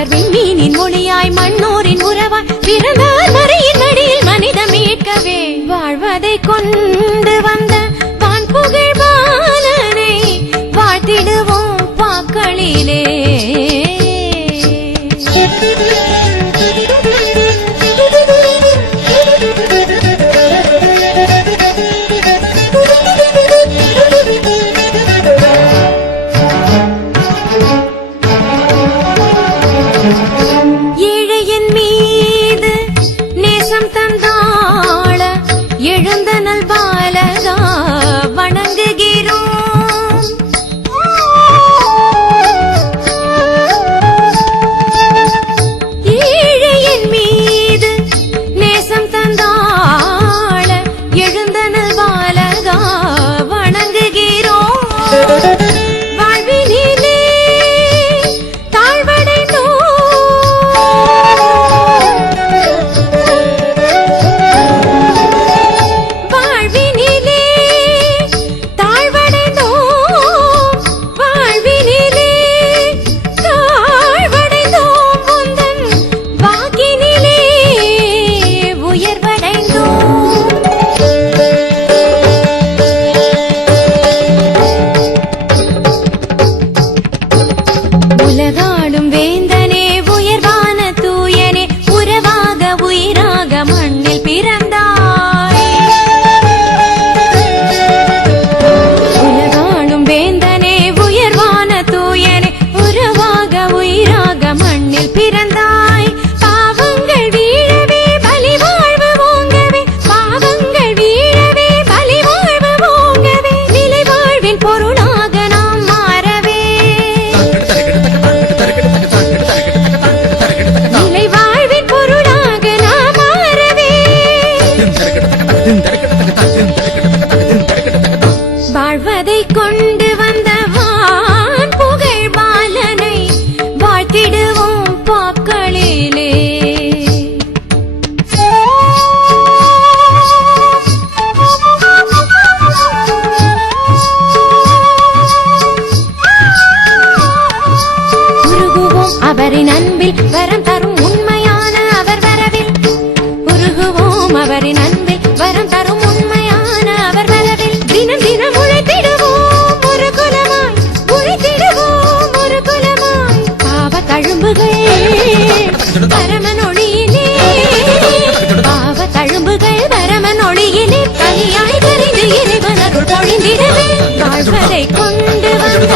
அவர் விண்மீனின் மொழியாய் மண்ணோரின் உறவாய் பிறந்தார் மறையின் மடியில் மனிதம் மீட்கவே வாழ்வதை கொண்டு வந்த வான் புகழ் பாலனை வாழ்த்திடுவோம் பாக்களிலே. ஏழையின் மீது நேசம் தந்தாள எழுந்த நல் பாலகா வணங்குகிறோம். ஏழையின் மீது நேசம் தந்தாள எழுந்த நல் பாலகா வணங்குகிறோம். வாழ்வினிலே உலகாடும் வேந்தனே உயர்வான தூயனே உறவாக உயிராக மண்ணில் பிறந்தாய். உலகாடும் வேந்தனே உயர்வான தூயனே உறவாக உயிராக மண்ணில் பிறந்தாய். பாவங்கள் வீழவே பலி வாழ்வு ஓங்கவே பாவங்கள் வீழவே பலி வாழ்வு ஓங்கவே நிலை வாழ்வின் பொருளாக நாம் மாறவே நிலை வாழ்வின் பொருளாக நாம் மாறவே வாழ்வதை கொண்டு வந்த வான் புகழ் பாலனை வாழ்த்திடுவோம் பாக்களிலே. உருகுவோம் அவரின் அன்பில் வரம் தரும் உண்மையான அவர் வரவில். உருகுவோம் அவரின் அன்பில் வரம் தரும் உண்மையான அவர் வரவில். தினம் தினம் உழைத்திடுவோம் ஒரு குலமாய் உழைத்திடுவோம் ஒரு குலமாய். பாவ தழும்புகள் பரமன் ஒளியிலே பாவ தழும்புகள் பரமன் ஒளியிலே தனியாய் கரைந்து இறைவன் அருள் பொழிந்திடவே வாழ்வதை கொண்டு வந்த